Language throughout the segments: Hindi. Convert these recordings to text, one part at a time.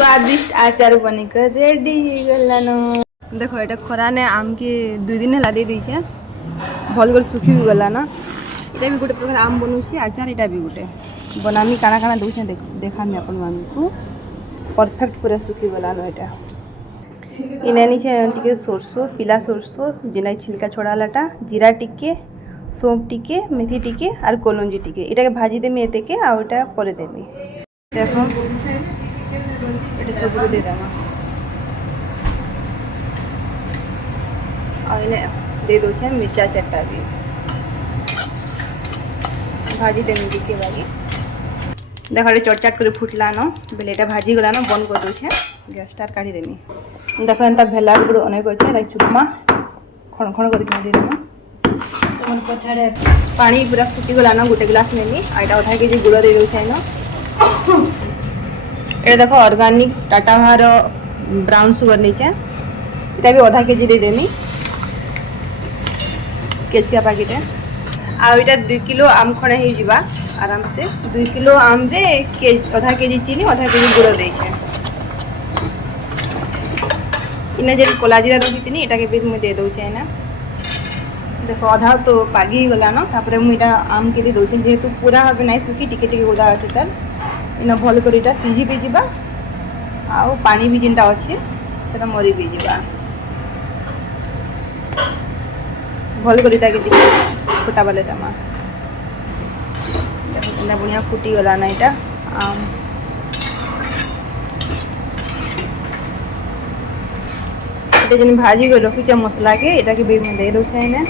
स्वादिष्ट आचार बनिकर रेडी गलान। देख ये खरा ने आम के 2 दिन है दे दीचे भल कर सुखी भी गला ना। ये भी गोटे प्रकार आम बनूसी आचार यहाँ भी गोटे बनामी काना काना दूसरे देखामी अपन मानू परफेक्ट पूरा सुखी गलान। यहाँ इन्हें नीचे टिके सोरसो पिला सोरसो जेना छिलका छोड़ालाटा जीरा टिके सौंफ टिके मेथी टिके और कोलंजी टिके इटा के भाजी देमी एते के आ ओटा परे देमी। देखो ये सब दे देमा और इन्हें दे दो मिर्चा चट्टा भी भाजी देमी टिके बागी। देखो ये चटचाट कर फुटला न बेले एटा भाजी गला न बंद कर दो गैस टार काढ़ी देमी। देखो एंता भेला गुड़ अनेक अच्छे चुपमा खण खण कर पछाड़े पानी पूरा फुटी गला ना गोटे गिलास नेमी आईटा अधा केजी गुड़ दे दे न। ये देखो ऑर्गेनिक टाटा भार ब्राउन सुगर नीचे ये भी अधा केजी दे देमी केचिया पैकेट आईटा 2 किलो आम खणे हो जावा आराम से 2 किलो आम रे अधा केजी चीनी अधा केजी गुड़ देछे। इन्हें जो कलाजीरा रखी थी ये भी मुझे दे दूचे ना। देखो अधा तो पागी गला ना तापर मुझे आम के दे दूचे जेहेतु पूरा भाव ना सुखी टिके टिके गोदा अच्छे तार इन भल कर सीझी भी जावा आउ पानी भी जिनटा अच्छे से मरी भी जावा भल कर फुटा बाले तमा। देखो बढ़िया फुटी गला ना यहाँ आम जन भाजी को रखीचे मसला के यहाँ के भी दे दूचे ना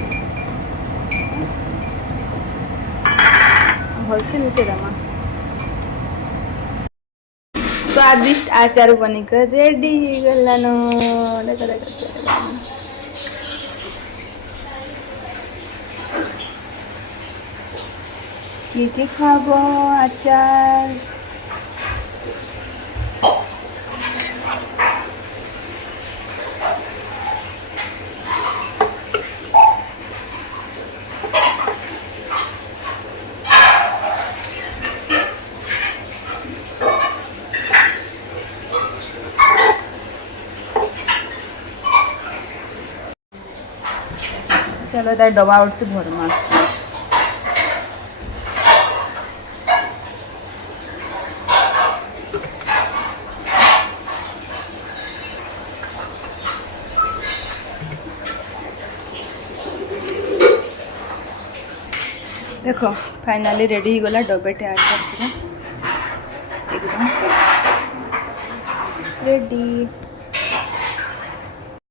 भल से मिसे दमा। स्वादिष्ट आचार बनिकर रेडी गलान। कि खाबो आचार चलो तार डबा उठते भरमा। देखो फाइनली रेडी हो गला डबेटे आचार पूरा एकदम रेडी।